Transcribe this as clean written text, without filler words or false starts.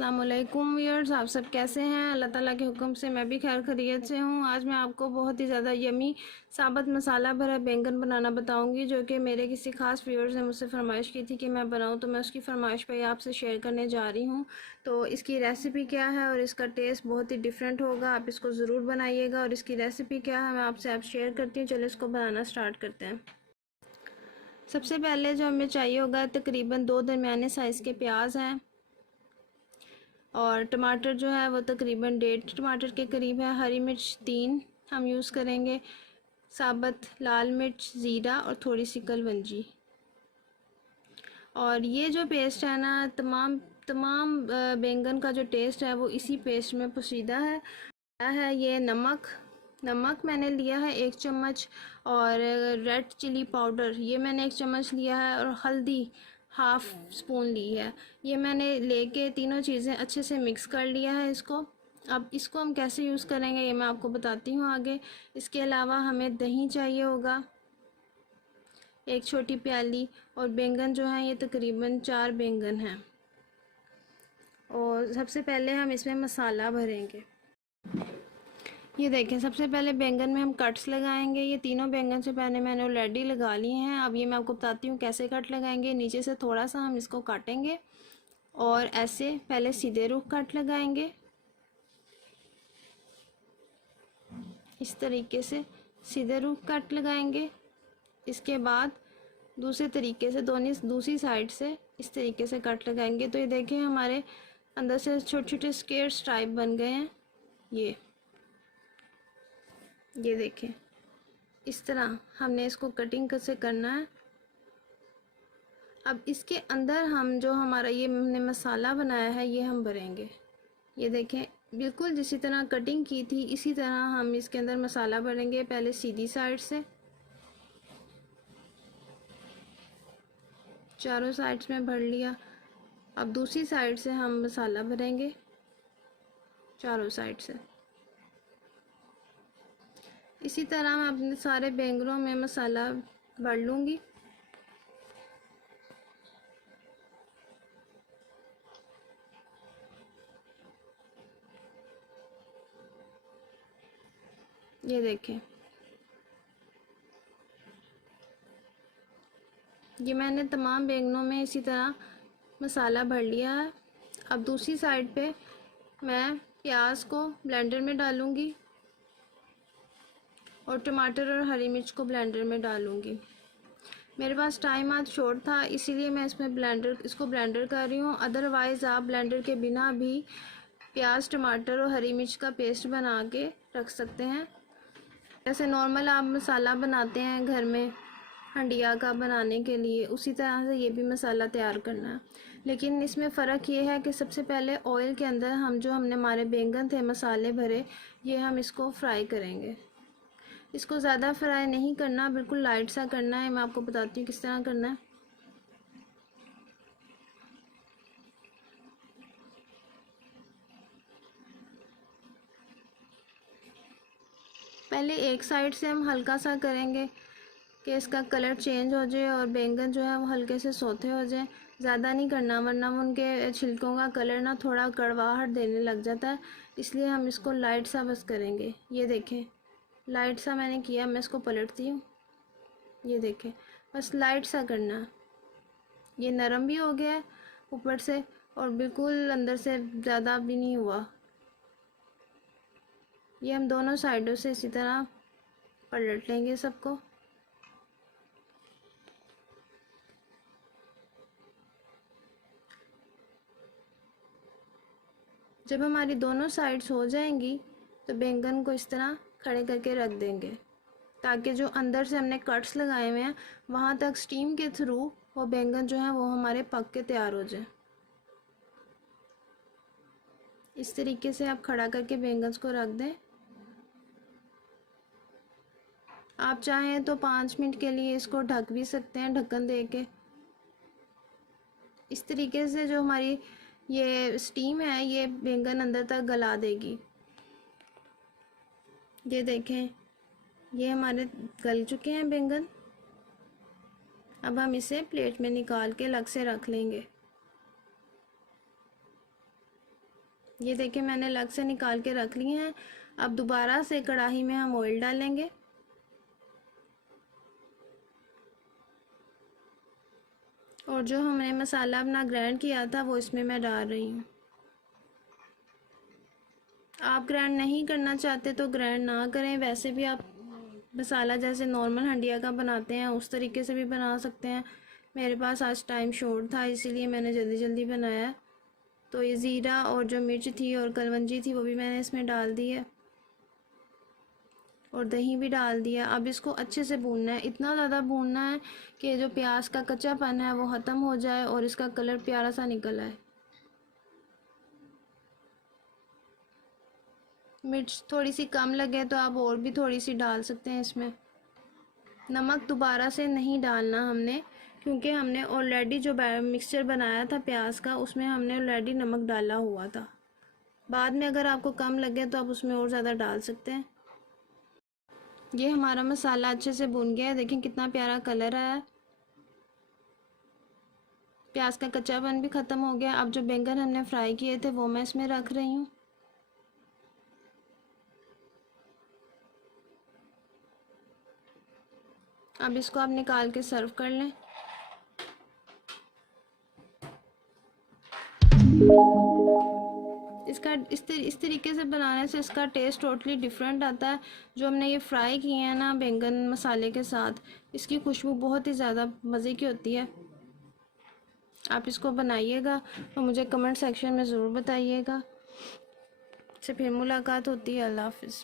अस्सलाम वालेकुम व्यूअर्स, आप सब कैसे हैं। अल्लाह ताला के हुक्म से मैं भी खैर खैरियत से हूँ। आज मैं आपको बहुत ही ज़्यादा यमी साबुत मसाला भरा बैंगन बनाना बताऊंगी, जो कि मेरे किसी ख़ास व्यूअर्स ने मुझसे फरमाइश की थी कि मैं बनाऊं, तो मैं उसकी फरमाइश पे आपसे शेयर करने जा रही हूँ। तो इसकी रेसिपी क्या है और इसका टेस्ट बहुत ही डिफरेंट होगा, आप इसको ज़रूर बनाइएगा। और इसकी रेसिपी क्या है मैं आपसे शेयर करती हूँ। चलो इसको बनाना स्टार्ट करते हैं। सबसे पहले जो हमें चाहिए होगा, तकरीबन 2 दरमियाने साइज़ के प्याज हैं और टमाटर जो है वो तकरीबन 1.5 टमाटर के करीब है। हरी मिर्च 3 हम यूज़ करेंगे, साबुत लाल मिर्च, ज़ीरा और थोड़ी सी कलवंजी। और ये जो पेस्ट है ना, तमाम तमाम बैंगन का जो टेस्ट है वो इसी पेस्ट में पोशीदा है। ये नमक मैंने लिया है 1 चम्मच, और रेड चिली पाउडर ये मैंने 1 चम्मच लिया है, और हल्दी हाफ़ स्पून ली है। ये मैंने लेके तीनों चीज़ें अच्छे से मिक्स कर लिया है इसको। अब इसको हम कैसे यूज़ करेंगे ये मैं आपको बताती हूँ आगे। इसके अलावा हमें दही चाहिए होगा 1 छोटी प्याली, और बैंगन जो है ये तकरीबन 4 बैंगन हैं। और सबसे पहले हम इसमें मसाला भरेंगे। ये देखें, सबसे पहले बैंगन में हम कट्स लगाएंगे। ये तीनों बैंगन से पहले मैंने ऑलरेडी लगा लिए हैं। अब ये मैं आपको बताती हूँ कैसे कट लगाएंगे। नीचे से थोड़ा सा हम इसको काटेंगे और ऐसे पहले सीधे रुख कट लगाएंगे, इस तरीके से सीधे रुख कट लगाएंगे। इसके बाद दूसरे तरीके से दूसरी साइड से इस तरीके से कट लगाएंगे। तो ये देखें, हमारे अंदर से छोटे छोटे स्क्वेयर्स टाइप बन गए हैं। ये देखें, इस तरह हमने इसको कटिंग से करना है। अब इसके अंदर हम जो हमारा ये हमने मसाला बनाया है ये हम भरेंगे। ये देखें, बिल्कुल जिसी तरह कटिंग की थी इसी तरह हम इसके अंदर मसाला भरेंगे। पहले सीधी साइड से चारों साइड्स में भर लिया। अब दूसरी साइड से हम मसाला भरेंगे चारों साइड से। इसी तरह मैं अपने सारे बैंगनों में मसाला भर लूँगी। ये देखें, ये मैंने तमाम बैंगनों में इसी तरह मसाला भर लिया है। अब दूसरी साइड पे मैं प्याज को ब्लेंडर में डालूँगी और टमाटर और हरी मिर्च को ब्लेंडर में डालूँगी। मेरे पास टाइम आज शॉर्ट था, इसीलिए मैं इसको ब्लेंडर कर रही हूँ। अदरवाइज़ आप ब्लेंडर के बिना भी प्याज, टमाटर और हरी मिर्च का पेस्ट बना के रख सकते हैं। जैसे नॉर्मल आप मसाला बनाते हैं घर में हंडिया का बनाने के लिए, उसी तरह से ये भी मसाला तैयार करना है। लेकिन इसमें फ़र्क ये है कि सबसे पहले ऑयल के अंदर हमने हमारे बैंगन थे मसाले भरे, ये हम इसको फ्राई करेंगे। इसको ज़्यादा फ्राई नहीं करना, बिल्कुल लाइट सा करना है। मैं आपको बताती हूँ किस तरह करना है। पहले एक साइड से हम हल्का सा करेंगे कि इसका कलर चेंज हो जाए और बैंगन जो है वो हल्के से सौते हो जाए। ज़्यादा नहीं करना, वरना उनके छिलकों का कलर ना थोड़ा कड़वाहट देने लग जाता है। इसलिए हम इसको लाइट सा बस करेंगे। ये देखें, लाइट सा मैंने किया। मैं इसको पलटती हूँ। ये देखें, बस लाइट सा करना है। ये नरम भी हो गया है ऊपर से और बिल्कुल अंदर से ज़्यादा भी नहीं हुआ। ये हम दोनों साइडों से इसी तरह पलट लेंगे सबको। जब हमारी दोनों साइड्स हो जाएंगी तो बैंगन को इस तरह खड़े करके रख देंगे, ताकि जो अंदर से हमने कट्स लगाए हुए हैं वहाँ तक स्टीम के थ्रू वो बैंगन जो है वो हमारे पक के तैयार हो जाए। इस तरीके से आप खड़ा करके बैंगन को रख दें। आप चाहें तो 5 मिनट के लिए इसको ढक भी सकते हैं, ढक्कन दे के। इस तरीके से जो हमारी ये स्टीम है ये बैंगन अंदर तक गला देगी। ये देखें, ये हमारे गल चुके हैं बैंगन। अब हम इसे प्लेट में निकाल के अलग से रख लेंगे। ये देखिए मैंने अलग से निकाल के रख लिए हैं। अब दोबारा से कढ़ाई में हम ऑयल डालेंगे। और जो हमने मसाला अपना ग्राइंड किया था वो इसमें मैं डाल रही हूँ। आप ग्राइंड नहीं करना चाहते तो ग्राइंड ना करें, वैसे भी आप मसाला जैसे नॉर्मल हंडिया का बनाते हैं उस तरीके से भी बना सकते हैं। मेरे पास आज टाइम शॉर्ट था इसीलिए मैंने जल्दी जल्दी बनाया। तो ये ज़ीरा और जो मिर्च थी और कलवंजी थी वो भी मैंने इसमें डाल दी है और दही भी डाल दिया। अब इसको अच्छे से भूनना है, इतना ज़्यादा भूनना है कि जो प्याज का कच्चापन है वो ख़त्म हो जाए और इसका कलर प्यारा सा निकल आए। मिर्च थोड़ी सी कम लगे तो आप और भी थोड़ी सी डाल सकते हैं इसमें। नमक दोबारा से नहीं डालना हमने, क्योंकि हमने ऑलरेडी जो मिक्सचर बनाया था प्याज का उसमें हमने ऑलरेडी नमक डाला हुआ था। बाद में अगर आपको कम लगे तो आप उसमें और ज़्यादा डाल सकते हैं। ये हमारा मसाला अच्छे से भुन गया है, देखिए कितना प्यारा कलर आया है, प्याज का कच्चापन भी ख़त्म हो गया। अब जो बैंगन हमने फ्राई किए थे वो मैं इसमें रख रही हूँ। अब इसको आप निकाल के सर्व कर लें। इसका इस तरीके से बनाने से इसका टेस्ट टोटली डिफरेंट आता है। जो हमने ये फ्राई किए हैं ना बैंगन मसाले के साथ, इसकी खुशबू बहुत ही ज़्यादा मज़े की होती है। आप इसको बनाइएगा और मुझे कमेंट सेक्शन में ज़रूर बताइएगा। से फिर मुलाकात होती है। अल्लाह हाफिज़।